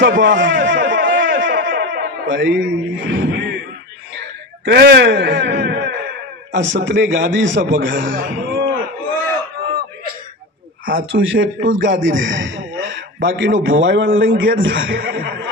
सभा भाई ते आ सतनी गादी से बघा हाचू से એટલું જ ગાદી રે બાકીનો ભવાઈવાન લઈને ઘેર જાય